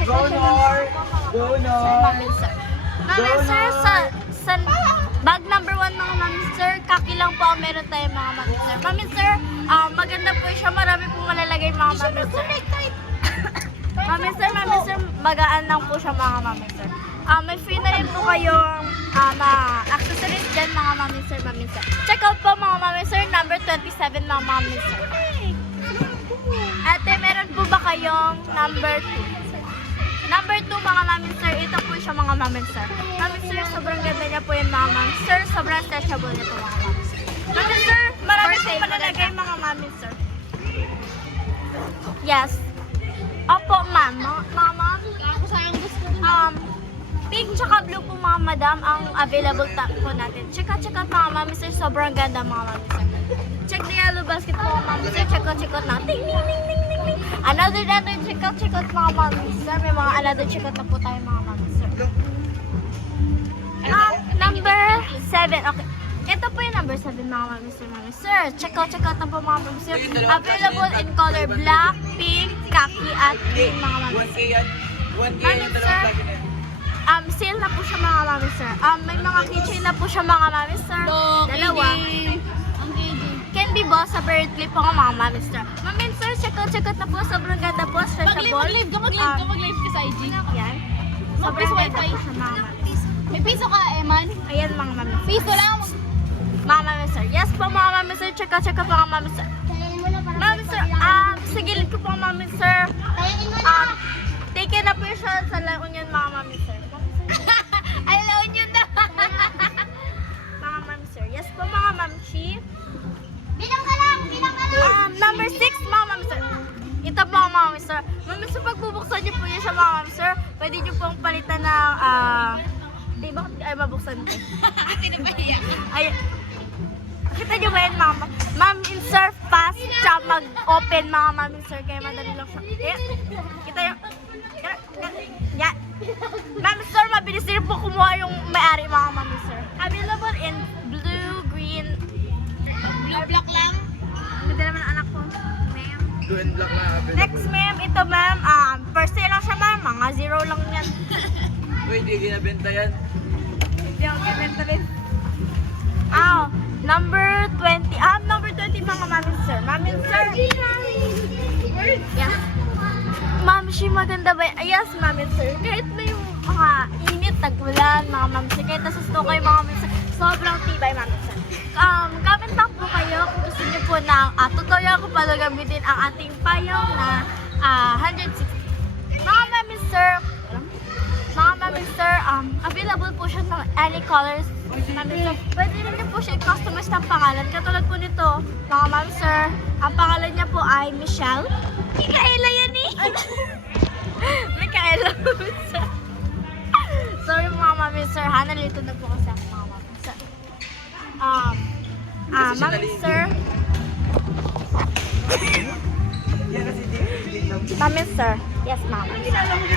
Go, Nor! Go, Nor! Mami, sir. Mami, sir, sa bag number 1 mga mami, sir, kaki lang po ang meron tayo mga mami, sir. Mami, sir, maganda po siya. Marami po malalagay mga mami, sir. Mami, sir, magaan lang po siya mga mami, sir. May free na rin po kayong accessories dyan mga mami, sir, mami, sir. Check out po mga mami, sir, number 27 mga mami, sir. Ate, meron po ba kayong number 2? Number 2 mga mami, sir, ito po siya mga mami, sir. Mami, sir, sobrang ganda niya po yung mga mami, sir. Sobrang stretchable niya po mga mami, sir. Mami, sir, marami po malalagay mga mami, sir. Yes. Opo, ma'am. Mga ma'am. Ako sayang gusto ko. Pink tsaka blue po mga madam ang available po natin. Check out mga mami, sir. Sobrang ganda mga mami, sir. Check the yellow basket po mga mami, sir. Check out na. Ting, ting, ting, ting, ting, ting. Another check out mga mami, sir. May mga another check out na po tayo mga mami, sir. Number 7. Okay. Ito po yung number 7 mga mami, sir. Mami, sir. Check out na po mga mami, sir. Available in color black, pink, khaki, at green mga mami, 1K yan. 1K Mami, yung sir. dalawang plug na yan. Sale na po siya mga mami, sir. May mga keychain na po siya mga mami, sir. Dalawa. Ang KD. Can be boss sa bird clip po mga mami, sir. Mami, sir, check out na po. Sobrang ganda po. Stretchable. Mag-live ka sa IG. Yan. Sobrang Mag-piso ganda wifi. po siya mga mami. May piso ka, Eman? Ayan mga mami. Piso lang. Mga mami, sir. Yes po mga mami, sir. Check out mga mami, sir. Mami, sir. Sa gilid ko po mami, sir. Take na po siya sa La Union mga mami, sir. Ay, laon yun na. Mga mami, sir. Yes po mga mamshi. Bilang ka lang. Number 6, mga mami, sir. Ito po mga mami, sir. Mami, sir, pag bubuksan niyo po yun sa mga mami, sir, pwede niyo pong palitan ng, di ba? Ay, mabuksan ko. Sino ba yan? Ay, kita niyo ba yan, mama? Ma'am, insert fast siya mag-open, mga mami, sir. Kaya madali lang siya. Kita yung, yan. Ma'am, sir, mabilis din po kumuha yung may-ari, mga mami, sir. Available in blue, green, Blue black lang. hindi naman ang anak ko, ma'am. Blue and black na available. Next, ma'am, ito, ma'am, first day lang siya, ma'am. Mga 0 lang yan. Uy, di ginabenta yan. Hindi ako kinenta rin. Number 20. Number 20 mga mami, sir. Mami, sir. Yeah. Mami, she maganda ba? Yes, mami, sir. Kahit may mga init, tag-ulan, mga mami, sir. Kahit nasa snow kayo, mga mami, sir. Sobrang tibay, mami, sir. Comment lang po kayo kung gusto niyo po ng tutorial kung paano gamitin ang ating payong na 160. Mga mami, sir. Mga mami, sir, available po siya ng any colors. Mami, sir, pwede rin po siya i-customize ng pangalan. Katulad po nito, mga mami, sir, ang pangalan niya po ay Michelle. Mikaela yan eh! Mikaela po, sir. Sorry mga mami, sir, nalito na po kasi ako mga mami, sir. Mami, sir. Yan kasi di. Mami, sir. Yes, mama.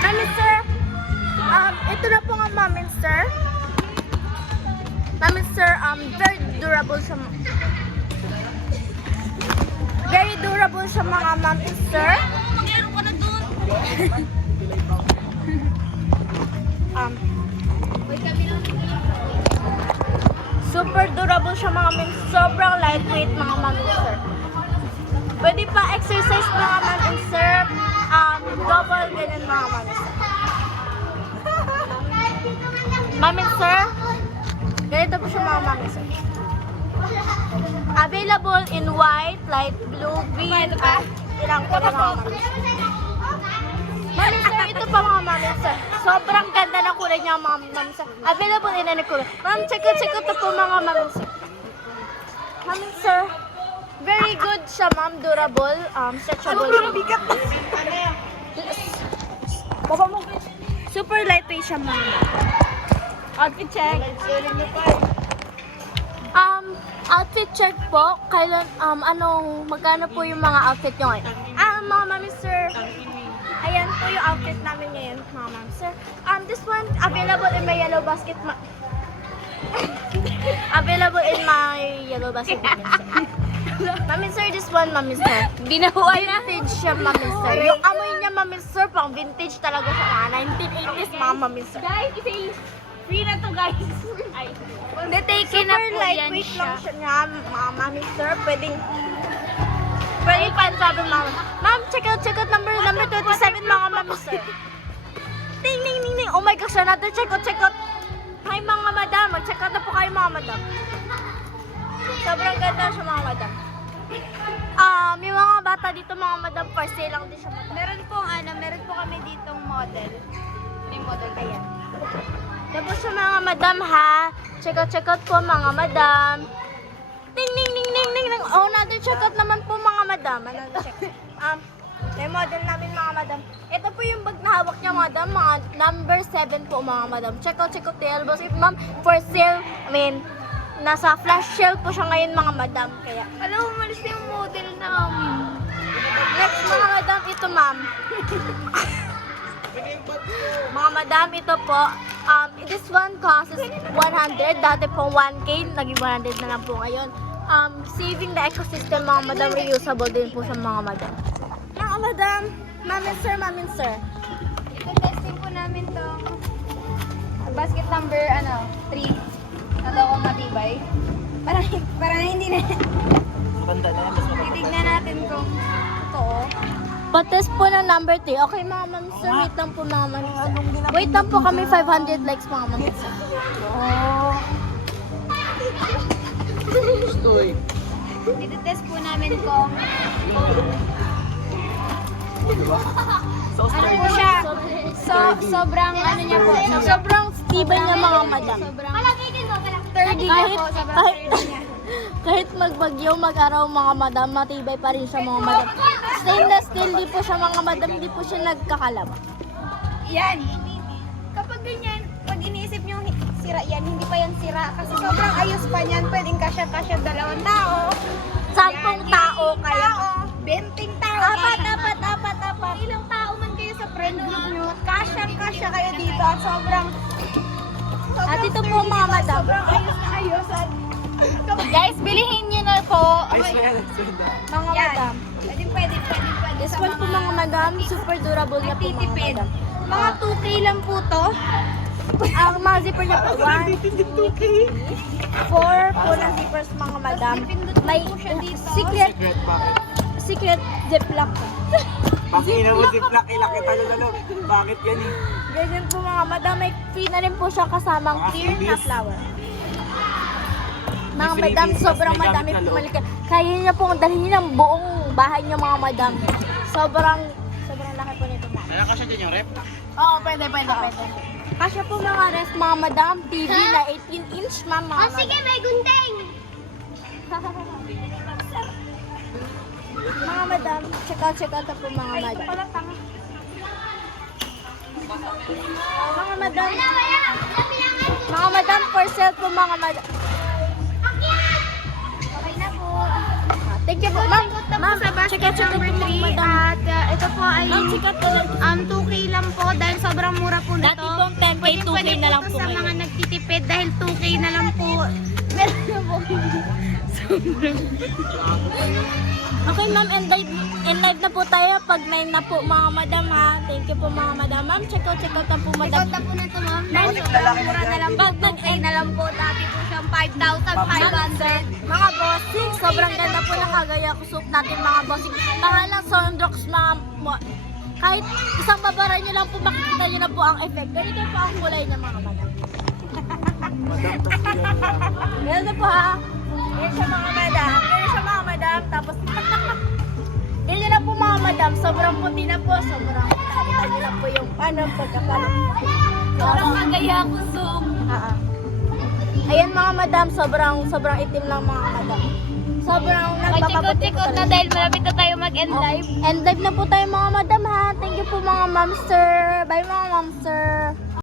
Mami, sir. Ito na po nga, mami, sir. Mami, sir, very durable siya. Very durable siya mga mami, sir. Meron ka na dun. Super durable siya mga mami. Sobrang lightweight mga mami, sir. Pwede pa exercise mga mami, sir. Double ganyan mga mami, sir. Mami, sir. Ganito po siya mga mami, sir. Available in white, light blue, green, at ilang color mga mami. Mami, sir, ito pa mga mami, sir. Sobrang ganda ng kulay niya mga mami, sir. Available in any color. Ma'am, check out po mga mami, sir. Mami, sir. Very good siya, ma'am. Durable, stretchable. Bigat. Baba mo. Super lightweight siya, ma'am. Outfit check. Outfit check po. Kailan, magkano po yung mga outfit nyo ngayon? Mga mami, sir. Ayan po yung outfit namin ngayon, mga mami, sir. This one, available in my yellow basket, available in my yellow basket, mami, sir. Mami, sir, this one, mami, sir. Binahuay na. Vintage siya, mami, sir. Yung amoy niya, Mami Sir, pang vintage talaga siya. Mga 1980s, mga Mami Sir. Guys, free na to guys. Ay. Hindi, taken na po yan siya. Lang siya niya, mga Mami Sir. Pwede pa sabi mama. Ma'am, check out number 27, mga Mami Sir. Ding, ding, ding, ding. Oh my gosh, another check out. Hi mga madam, mag-check out na po kayo mga madam. Sobrang ganda siya mga madam. May mga bata dito mga madam, for sale lang din siya madam. Meron po kami ditong model. May model kaya. Tapos sa mga madam ha, check out po mga madam. Ding ding ding ding ding ding. Oh, another check out naman po mga madam. Another check. May model namin mga madam. Ito po yung bag na hawak niya madam, mga number 7 po mga madam. Check out the elbows. If ma'am, for sale, nasa flash sale po siya ngayon mga madam. Kaya, Alam mo, malis na yung model namin. next mga madam, ito ma'am. Mga madam, ito po. This one costs 100. Dati po 1K. Naging 100 na lang po ngayon. Saving the ecosystem mga madam. Reusable din po sa mga madam. Mga madam, mamin sir. Ito testing po namin tong basket number 3. Ano kung matibay. Parang hindi na. Banda na yan, mas maganda. Titignan natin kung totoo. Patest po ng number 3. Okay mga ma'am sir, wait lang po mga ma'am sir. Wait lang po kami 500 likes mga ma'am sir. Gusto eh. Ito test po namin kung So ano po siya. Sobrang ano niya po. Sobrang tibay niya mga madam. Sobrang 30 niya po. Sobrang 30 niya. Kahit magbagyo, mag-araw mga madam, matibay pa rin siya mga madam. Stainless steel, di po siya mga madam, di po siya nagkakalab. Yan. Kapag ganyan, pag iniisip nyo sira yan, hindi pa yan sira. Kasi sobrang ayos pa niyan. Pwedeng kasya-kasya 2 tao. 10 tao kaya. 20 tao. Apat. Ilang tao man kayo sa friend group nyo, kasya-kasya kayo dito. At sobrang At ito po mga madam. sobrang ayos na ayos. At guys, bilihin nyo na po. Ayos na yan. Mga madam. Pwede. This sa one po mga madam, super durable niya po mga nagtitipid. madam. Mga 2K lang po to. Ang mga zipper niya po, 1, 2, 3, 4 po na zippers mga madam. May secret Secret packet. ziplock. Pakina mo si Plak, ilaki tayo na. Bakit yan eh? Ganyan po mga madam, may free na rin po siya kasamang Mga clear na freebies. flower. Mga May madam, freebies, sobrang may gamit madami na po loob. malika. Kaya niya pong dalhin ng buong bahay niyo mga madam. Sobrang laki po nito mga. Kaya kasi dyan yung rep. Oo, pwede. Kasya po mga rest mga madam, TV na 18-inch mga madam. may gunting. Mga madam, check out na po mga madam. Mga madam, for sale po mga madam. Okay na po. Thank you po. Ma'am, check out po number mga 3 madam. at ito po ay Ma'am, check out po lang. 2K lang po dahil sobrang mura po na Dati to. pong 10K, 2K na lang to po sa ngayon. mga nagtitipid dahil 2K na lang po. Meron na po. Okay ma'am, end live na po tayo pag 9 na po mga madam ha. Thank you po mga madam. Ma'am, check out na po madam. Ikot na po na to ma'am. Dahil sobrang mura na lang po. 2K na lang po. Dati po siyang 5,500. Mga bossing, sobrang ganda po ng kagaya kusok natin mga bossing. Pangalang Sondrox mga kahit isang babara nyo lang po makikita nyo na po ang effect. Ganito po ang kulay niya mga madam. Ganito po ha. Yan siya mga madam. Tapos ganyan na po mga madam. Sobrang puti na po. Sobrang nakita nyo na po yung pagkakala. Sobrang kagaya kusok. Ayan mga madam, sobrang itim lang mga madam. Sobrang nagpapabuti po Chikot na talaga. dahil malapit na tayo mag-end live. End live na po tayo mga madam ha. Thank you po mga mamster. Bye mga mamster.